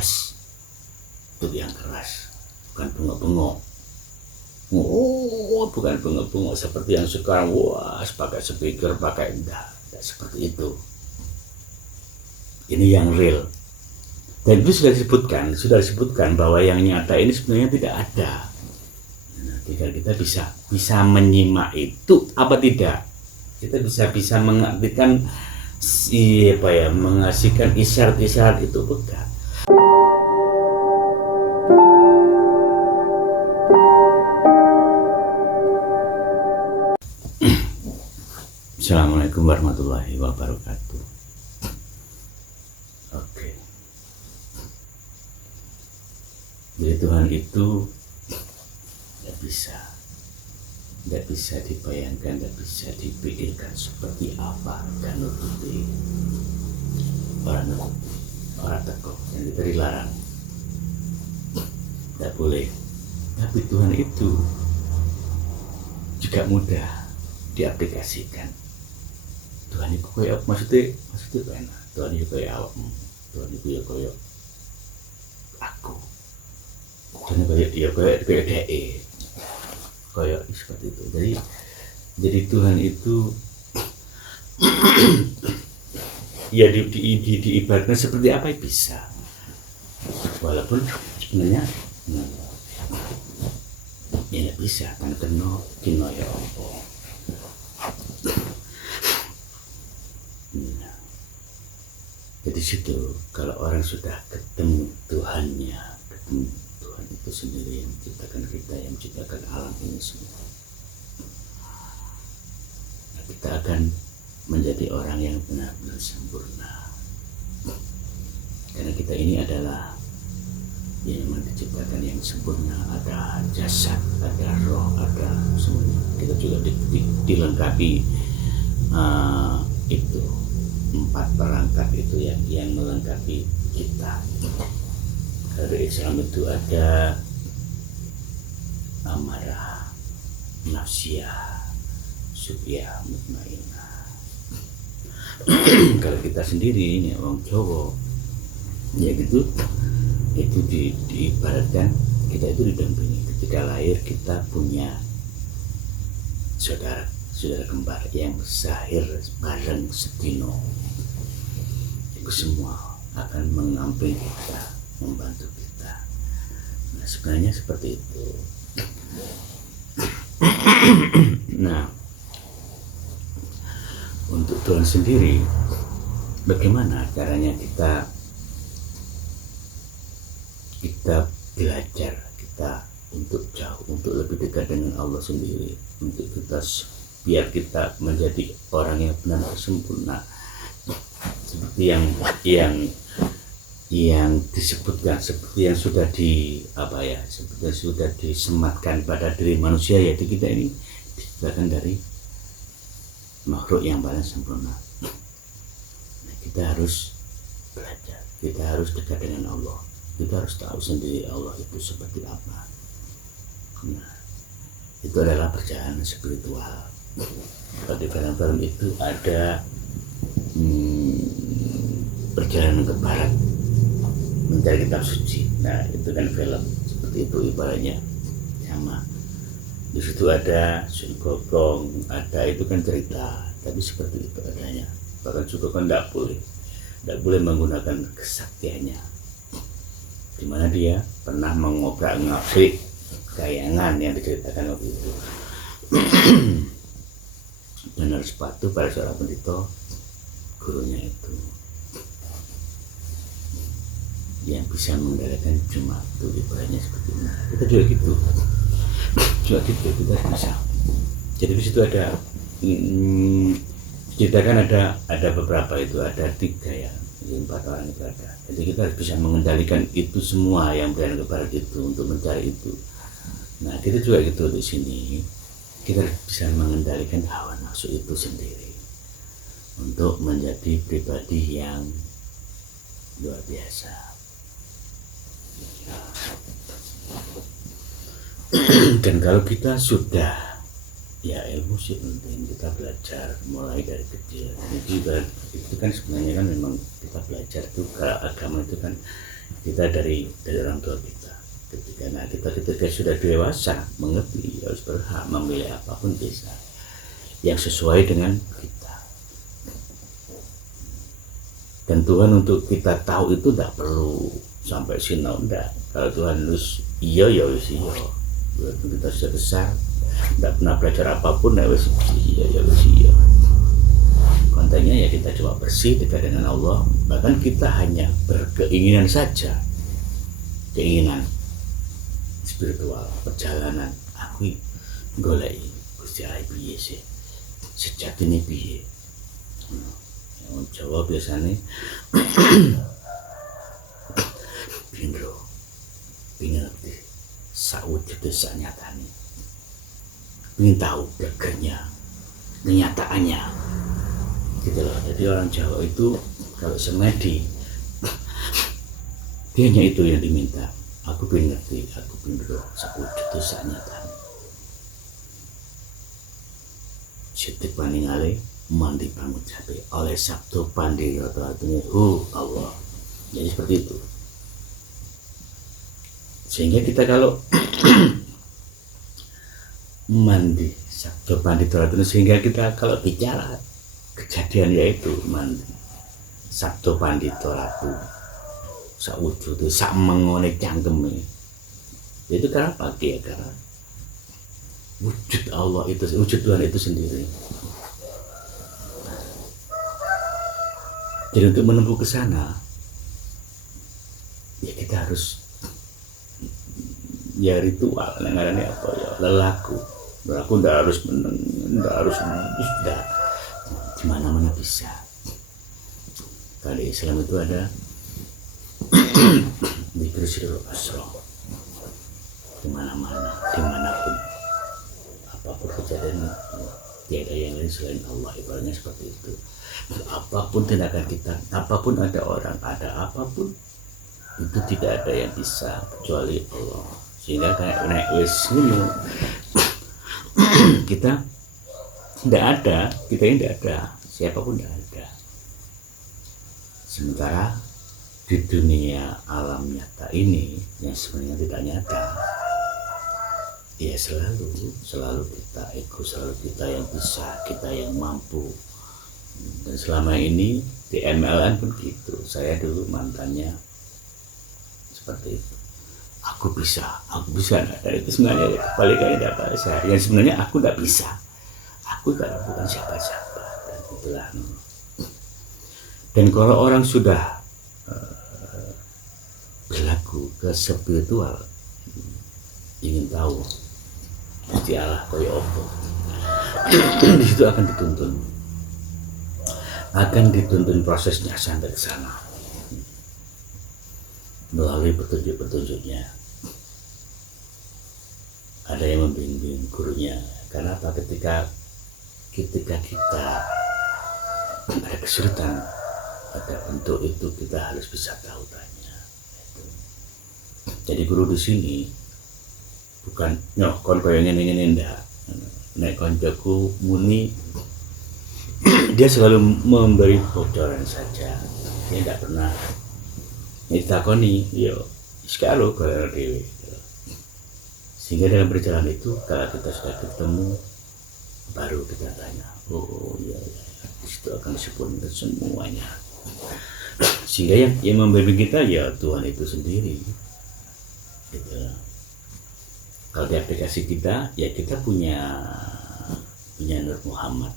keras, untuk yang keras, bukan bengok-bengok. Oh, bukan bengok-bengok seperti yang sekarang, wah, pakai speaker, pakai enggak seperti itu. Ini yang real. Dan itu sudah disebutkan bahwa yang nyata ini sebenarnya tidak ada. Nah, tinggal kita bisa menyimak itu apa tidak. Kita bisa mengartikan mengasihkan isyarat-isyarat itu bukan. Assalamualaikum warahmatullahi wabarakatuh. Oke. Jadi Tuhan itu tidak bisa dibayangkan, tidak bisa dipikirkan seperti apa dan nututi orang tekuk yang kita dilarang, tidak boleh. Tapi Tuhan itu juga mudah diaplikasikan. Tuhan itu kayak maksudnya enak. Tuhan itu kayak awakmu, Tuhan itu ya kayak aku, Tuhan kayak DE, kayak seperti itu. Jadi Tuhan itu ya diibaratkan seperti apa bisa, walaupun sebenarnya ya bisa kan kena ya Allah. Jadi situ kalau orang sudah ketemu Tuhannya, ketemu Tuhan itu sendiri yang menciptakan kita, yang menciptakan alam ini semua, nah, kita akan menjadi orang yang benar-benar sempurna. Karena kita ini adalah yang memang diciptakan yang sempurna, ada jasad, ada roh, ada semuanya. Kita juga dilengkapi itu 4 perangkat itu yang melengkapi kita. Kalau Islam itu ada amarah, nafsiyah, subiyah, mutmainah. Kalau kita sendiri ini orang Jawa, ya gitu, itu diibaratkan kita itu didampingi. Ketika lahir kita punya saudara kembar yang sahir bareng sedino. Itu semua akan mengamping kita, membantu kita. Nah, sebenarnya seperti itu. Nah, untuk Tuhan sendiri, bagaimana caranya kita belajar, kita untuk jauh, untuk lebih dekat dengan Allah sendiri, untuk kita biar kita menjadi orang yang benar sempurna seperti yang disebutkan, seperti yang sudah seperti yang sudah disematkan pada diri manusia, yaitu kita ini diciptakan dari makhluk yang paling sempurna. Nah, kita harus belajar, kita harus dekat dengan Allah, kita harus tahu sendiri Allah itu seperti apa. Nah, itu adalah perjalanan spiritual. Pada film-film itu ada perjalanan ke barat mencari kitab suci. Nah, itu kan film seperti itu ibaratnya, sama. Di situ ada Sun Gokong, ada itu kan cerita, tapi seperti itu adanya. Bahkan Sun Gokong tidak boleh menggunakan kesaktiannya, dimana dia pernah mengobrak-ngabrik kayangan yang diceritakan waktu itu. Dan harus patuh pada seorang pendeta, gurunya itu yang bisa mengendalikan jemaat itu, ibaratnya seperti itu. Kita juga gitu, kita bisa. Jadi di situ ada ceritakan ada beberapa itu, ada 3 ya, 4 orang itu ada. Jadi kita harus bisa mengendalikan itu semua yang berada ke barat itu untuk mencari itu. Nah, kita juga gitu di sini. Kita bisa mengendalikan hawa nafsu itu sendiri untuk menjadi pribadi yang luar biasa. Dan kalau kita sudah Ya ilmu sih penting, kita belajar mulai dari kecil. Itu kan sebenarnya kan memang kita belajar itu ke agama itu kan kita dari orang tua kita. Ketika sudah dewasa mengerti harus berhak memilih apapun bisa yang sesuai dengan kita. Dan Tuhan untuk kita tahu itu tidak perlu sampai sinau, enggak. Kalau Tuhan harus iya ya wis iya. Kita sudah besar tidak pernah belajar apapun ya wis iya. Kontennya ya kita coba bersih dekat dengan Allah. Bahkan kita hanya berkeinginan saja, keinginan spiritual, perjalanan aku golek Gusti Allah piye sih, sejatine piye. Yang Jawa biasanya pindro ngerti sawujud sanyatane, ingin tahu bekernya kenyataannya gitu loh. Jadi orang Jawa itu kalau semedi dia hanya itu yang diminta, aku pengen ngerti, aku pengen roh sawujud sanyatane. Sitik paningale mandi pangucape oleh sabdo pandeyata artinya Allah. Jadi seperti itu. Sehingga kita kalau mandi sabdo pandeyata artinya, sehingga kita kalau bicara kejadian yaitu mandi sabdo pandeyata ratu sawujud sak mengone cangkeme. Itu karena apa? Ya karena wujud Allah itu, wujud Tuhan itu sendiri. Jadi untuk menempuh ke sana, ya kita harus ya ritual, namanya apa ya, lelaku. Lelaku ndak harus meneng, ndak harus sudah di mana-mana bisa. Kalau Islam itu ada zikir sirul asra, di mana-mana, dimanapun, apapun kejadian, tiada yang lain selain Allah. Ibaratnya seperti itu. Apapun tindakan kita, apapun ada orang, ada apapun, itu tidak ada yang bisa kecuali Allah. Sehingga kayak naik wis ini kita tidak ada, kita ini tidak ada, siapapun tidak ada. Sementara di dunia alam nyata ini yang sebenarnya tidak nyata, ya selalu kita ego, selalu kita yang bisa, kita yang mampu. Dan selama ini di MLN pun gitu. Saya dulu mantannya seperti itu. Aku bisa enggak? Dan itu sebenarnya kebalikannya tidak bisa. Yang sebenarnya aku tidak bisa. Aku bukan siapa-siapa. Dan itulah. Dan kalau orang sudah berlaku ke spiritual, ingin tahu Gusti Allah koyo opo, di situ akan dituntun prosesnya sampai ke sana melalui petunjuk-petunjuknya. Ada yang membimbing gurunya. Karena apa? Ketika kita ada kesulitan pada bentuk itu, kita harus bisa tahu tanya. Jadi guru di sini bukan kon koyo ngene-ngene ndak. Nek koncoku muni, dia selalu memberi bocoran saja. Dia tidak pernah ditakoni, yo sekalo kalau dewe. Sehingga dalam perjalanan itu, kalau kita sudah ketemu, baru kita tanya, oh iya, itu akan disebutkan semuanya. Sehingga yang membimbing kita ya Tuhan itu sendiri. Gitu. Kalau di aplikasi kita, ya kita punya Nur Muhammad,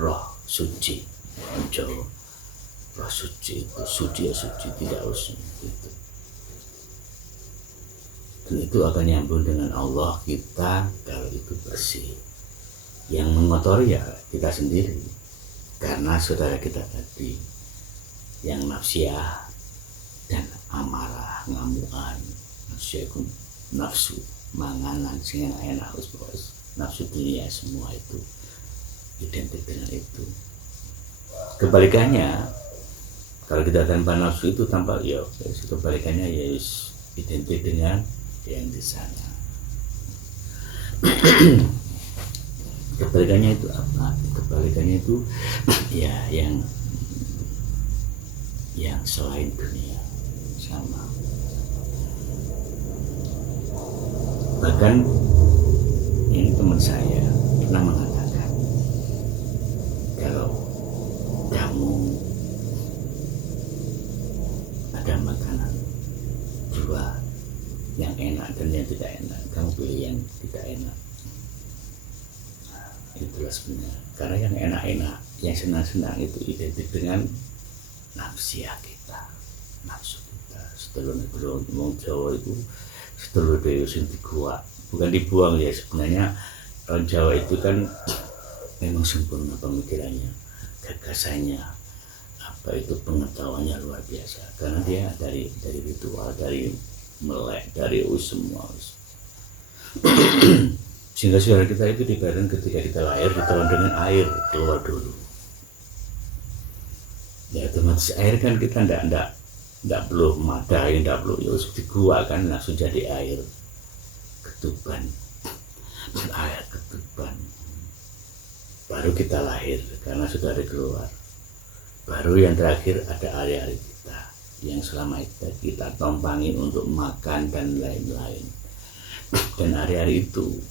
roh suci, roh suci itu suci tidak harus itu. Dan itu akan nyambung dengan Allah kita kalau itu bersih. Yang mengotori ya kita sendiri, karena saudara kita tadi yang nafsiyah dan amarah, ngamuan, nafsu manganan sing enak bos, nafsu dunia, semua itu identik dengan itu. Kebalikannya, kalau kita tanpa nafsu itu tanpa ya kebalikannya ya identik dengan yang di sana. Kebalikannya itu apa? Kebalikannya itu ya yang selain dunia sama. Bahkan ini teman saya pernah mengatakan, kalau kamu ada makanan dua, yang enak dan yang tidak enak, kamu pilih yang tidak enak. Itulah sebenarnya, karena yang enak-enak, yang senang-senang itu identik dengan nafsu kita, nafsu kita. Setelah ngomong Jawa itu setelah deus dibuang, bukan dibuang ya, sebenarnya orang Jawa itu kan memang sempurna pemikirannya, gagasannya, apa itu pengetahuannya luar biasa, karena dia dari ritual, dari melek, dari semua. Sehingga saudara kita itu dibayarkan ketika kita lahir, ditelan dengan air keluar dulu. Ya otomatis air kan kita ndak perlu madai, ndak perlu ya di gua kan langsung jadi air ketuban, air ketuban. Baru kita lahir karena sudah ada keluar. Baru yang terakhir ada hari-hari kita yang selama itu kita tompangi untuk makan dan lain-lain. Dan hari-hari itu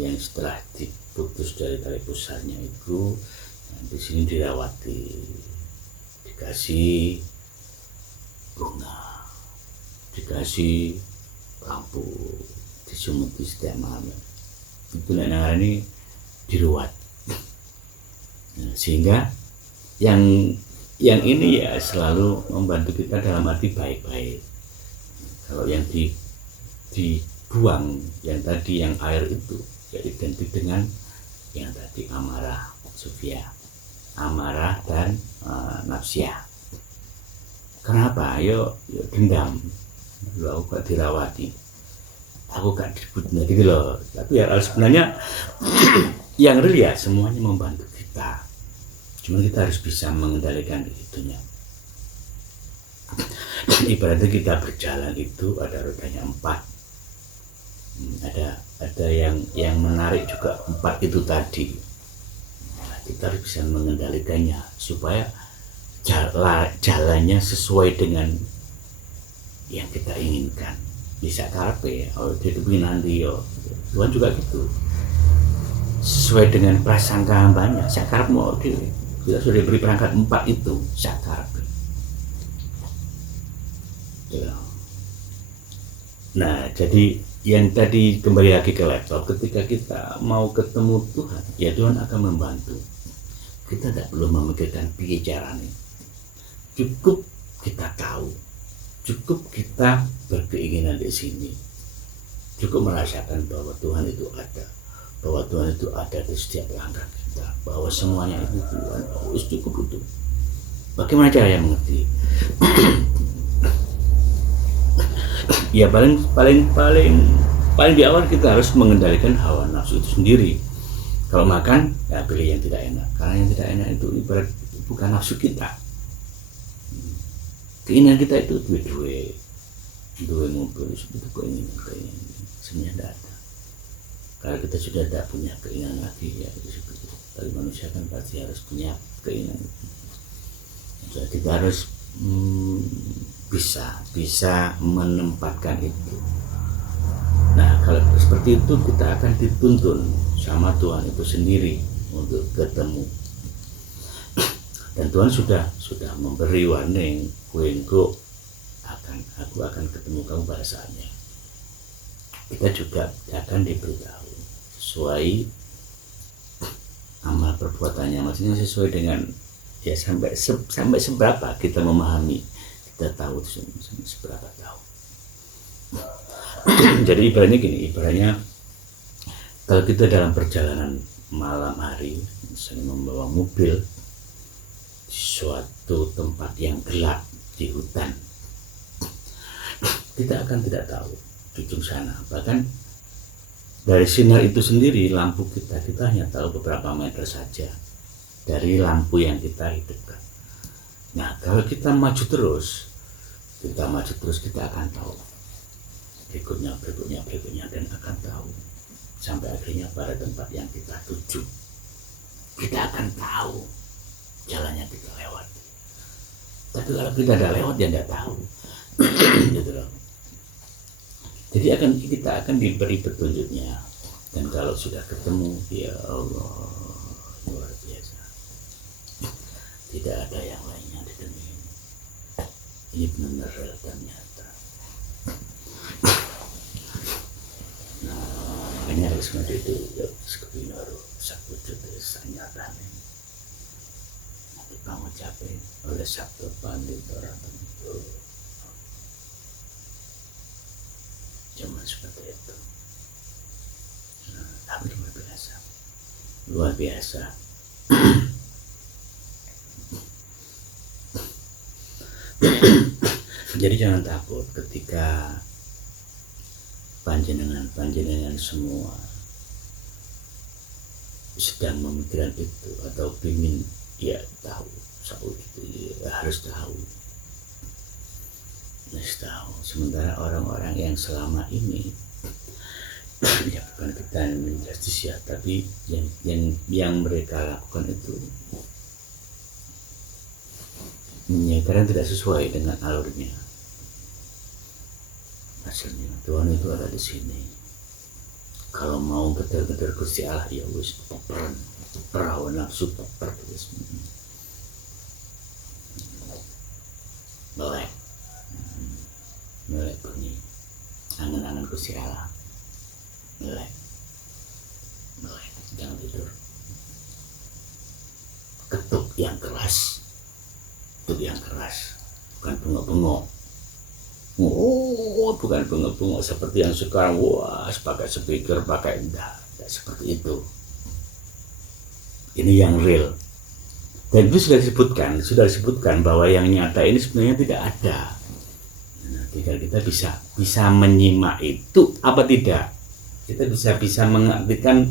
yang setelah diputus dari tali pusarnya itu, di sini dirawati, dikasih bunga, dikasih lampu, disumuti setiap malam. Itu ini diruat. Nah, sehingga yang ini ya selalu membantu kita dalam arti baik-baik. Kalau yang dibuang yang tadi, yang air itu ya identik dengan yang tadi amarah, sufia, amarah dan nafsiyah. Kenapa? Yo dendam. Aku gak dirawati, aku gak dibudina gitu loh. Tapi ya sebenarnya yang real ya semuanya membantu kita. Cuma kita harus bisa mengendalikan itunya. Ibaratnya kita berjalan itu ada rodanya 4. Ada yang menarik juga 4 itu tadi. Nah, kita harus bisa mengendalikannya supaya jalannya sesuai dengan yang kita inginkan. Bisa karepe, itu nanti Tuhan juga gitu. Sesuai dengan prasangka hambanya, sakarep mau dhewe. Kita sudah diberi perangkat 4 itu, sakarep. Ya. Nah, jadi yang tadi kembali lagi ke laptop, ketika kita mau ketemu Tuhan, ya Tuhan akan membantu. Kita tidak perlu memikirkan piye caranya. Cukup kita tahu, cukup kita berkeinginan di sini, cukup merasakan bahwa Tuhan itu ada, bahwa Tuhan itu ada di setiap langkah kita, bahwa semuanya itu Tuhan. Cukup itu. Bagaimana caranya mengerti? Ya paling di awal kita harus mengendalikan hawa nafsu itu sendiri. Kalau makan, ya pilih yang tidak enak, karena yang tidak enak itu ibarat bukan nafsu kita. Keinginan kita itu dua mobil itu keinginan sebenarnya tidak ada. Kalau kita sudah tidak punya keinginan lagi, ya itu seperti itu. Tapi manusia kan pasti harus punya keinginan. Jadi kita harus bisa menempatkan itu. Nah, kalau seperti itu kita akan dituntun sama Tuhan itu sendiri untuk ketemu. Dan Tuhan sudah memberi warning, aku akan ketemu kamu pada saatnya. Kita juga akan diberitahu sesuai amal perbuatannya, maksudnya sesuai dengan ya sampai seberapa kita memahami, kita tahu sampai seberapa tahu. Jadi ibaratnya kalau kita dalam perjalanan malam hari, misalnya membawa mobil di suatu tempat yang gelap di hutan, kita akan tidak tahu ujung sana. Bahkan dari sinar itu sendiri, lampu kita hanya tahu beberapa meter saja dari lampu yang kita hidupkan. Nah, kalau kita maju terus kita akan tahu berikutnya dan akan tahu sampai akhirnya pada tempat yang kita tuju. Kita akan tahu jalannya kita lewat. Tapi kalau kita ada lewat ya tidak tahu. Gitu loh. Jadi kita akan diberi petunjuknya. Dan kalau sudah ketemu, ya Allah, luar biasa. Tidak ada yang lainnya di dunia ini. Ini benar-benar real dan nyata. Nah, ini harus menjadi sekepinoro sakujud sanyatan ini. Nanti kamu capek oleh sabda pandit orang tentu. Cuma seperti itu. Nah, tapi luar biasa. Jadi jangan takut ketika panjenengan semua sedang memikirkan itu atau ingin ya tahu itu ya, harus tahu. Sementara orang-orang yang selama ini ya bukan kita yang menjustis ya, tapi yang mereka lakukan itu ya, karena tidak sesuai dengan alurnya. Hasilnya Tuhan itu ada di sini. Kalau mau getar-getar Gusti Allah ya wis perawan nafsu terus melek bunyi angan-angan Gusti Allah, melek jangan tidur. Ketuk yang keras, bukan bengok-bengok. Bukan bengok-bengok seperti yang sekarang, pakai speaker, pakai enggak seperti itu. Ini yang real. Dan itu sudah disebutkan bahwa yang nyata ini sebenarnya tidak ada. Nah, tinggal kita bisa menyimak itu apa tidak. Kita bisa mengartikan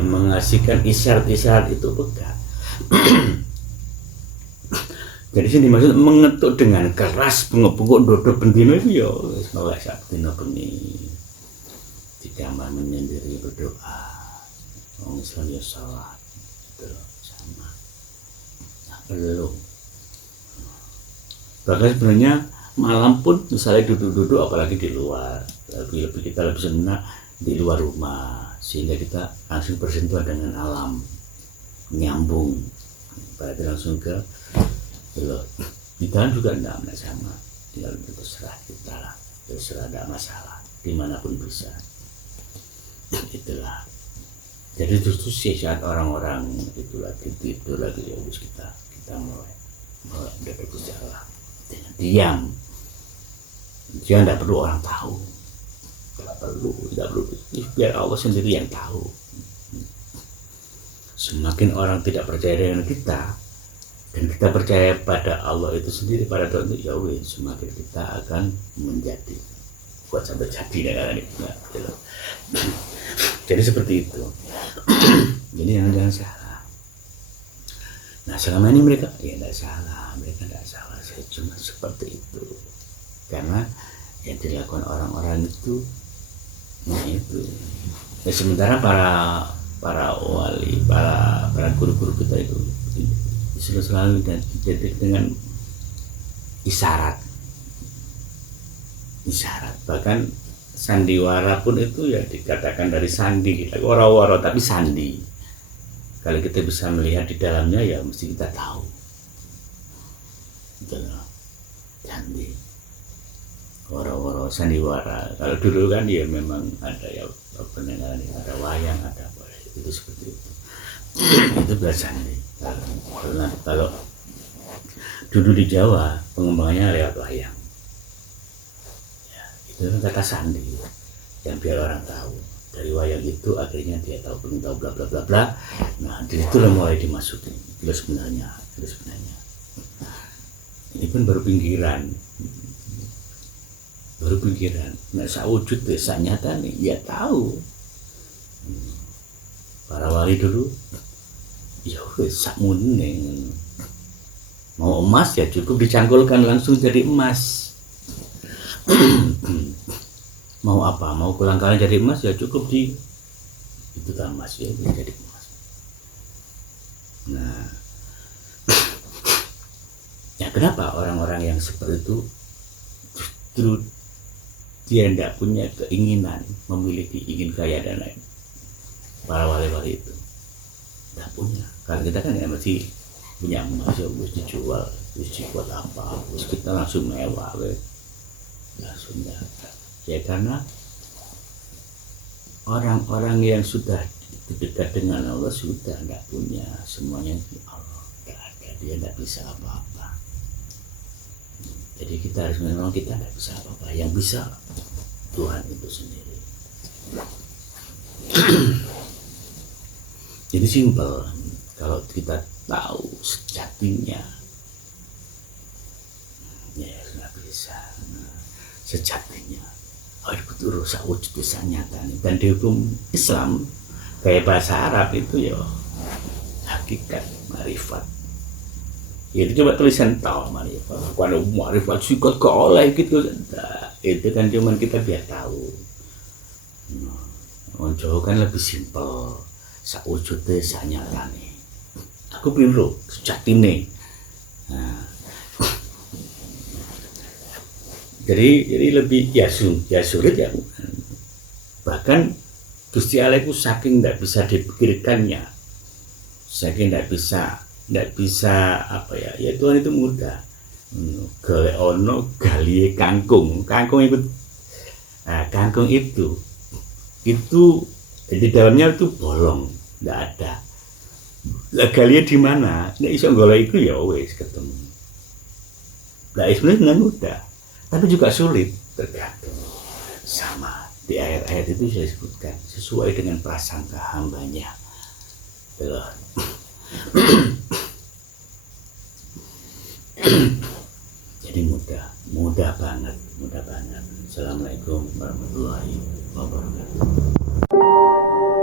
mengasihkan isyarat-isyarat itu bukan. Jadi sini maksud mengetuk dengan keras bengok-bengok dodok bendino itu ya semoga sak dina bengi ditambah menyendiri berdoa. Wong Islam ya salat itu sama. Nah, perlu. Bahkan sebenarnya malam pun misalnya duduk-duduk apalagi di luar, kita lebih senang di luar rumah sehingga kita langsung bersentuhan dengan alam, nyambung, berarti langsung ke di dalam juga tidak sama, tinggal terserah kita lah, terserah tidak masalah, dimanapun bisa. Itulah. Jadi justru saat orang-orang itu lagi ya harus kita mulai mendapat gejala dengan diam. Jangan tidak perlu orang tahu, tidak perlu biar Allah sendiri yang tahu. Semakin orang tidak percaya dengan kita dan kita percaya pada Allah itu sendiri, pada Tuhan itu, ya wis semakin kita akan menjadi buat sampai jadi dengan itu. Jadi seperti itu. Jadi jangan salah. Nah selama ini mereka tidak salah, saya cuma seperti itu. Karena yang dilakukan orang-orang itu, nah itu. Ya, sementara para wali, para guru-guru kita itu selalu identik dengan isyarat. Bahkan sandiwara pun itu ya dikatakan dari sandi, kita waro-waro tapi sandi. Kalau kita bisa melihat di dalamnya ya mesti kita tahu. Itu sandi, waro-waro, sandiwara. Kalau dulu kan ya memang ada ya pendengaran, ada wayang, ada apa itu seperti itu. Itu bersandi. Kalau dulu di Jawa pengembangannya lewat wayang. Itu kata sandi yang biar orang tahu. Dari wayang itu akhirnya dia tahu bla bla bla bla. Nah dari itu mulai dimasukin itu sebenarnya. Ini pun baru pinggiran. Nah sawujud desa nyata nih ya tahu. Para wali dulu ya wes sakmune mau emas ya cukup dicangkulkan langsung jadi emas. mau apa, mau kolang-kaling jadi emas ya cukup di itu emas ya jadi emas. Nah, ya kenapa orang-orang yang seperti itu justru dia tidak punya keinginan memiliki, ingin kaya dan lain. Para wali-wali itu tidak punya. Kalau kita kan ya masih punya emas ya harus dijual, harus dibuat apa, terus kita langsung mewah, langsung dapat. Ya karena orang-orang yang sudah dekat dengan Allah sudah tidak punya, semuanya di Allah, tidak ada, dia tidak bisa apa-apa. Jadi kita harus memang kita tidak bisa apa-apa, yang bisa Tuhan itu sendiri. Jadi simpel, kalau kita tahu sejatinya, ya nggak bisa. Sejatinya harus betul rusak wujud bisa nyata nih. Dan di hukum Islam kayak bahasa Arab itu ya hakikat marifat. Ya, itu coba tulisan tahu marifat. Kalau marifat sikot ke oleh gitu, nah, itu kan cuma kita biar tahu. Jauh kan lebih simpel. Saujudnya sanyata nih. Aku biru sejati nih. Nah, jadi lebih ya sulit ya. Bahkan Gusti Allah itu saking tidak bisa dipikirkannya, saking tidak bisa apa ya Tuhan itu mudah. Gale ono galie kangkung itu, nah, kangkung itu di dalamnya itu bolong, tidak ada. Lah galie di mana? Nek iso golek iku ya wis ketemu. Lah sebenarnya mudah, tapi juga sulit, tergantung. Sama di ayat-ayat itu saya sebutkan sesuai dengan prasangka hambanya. Jadi mudah banget. Assalamualaikum warahmatullahi wabarakatuh.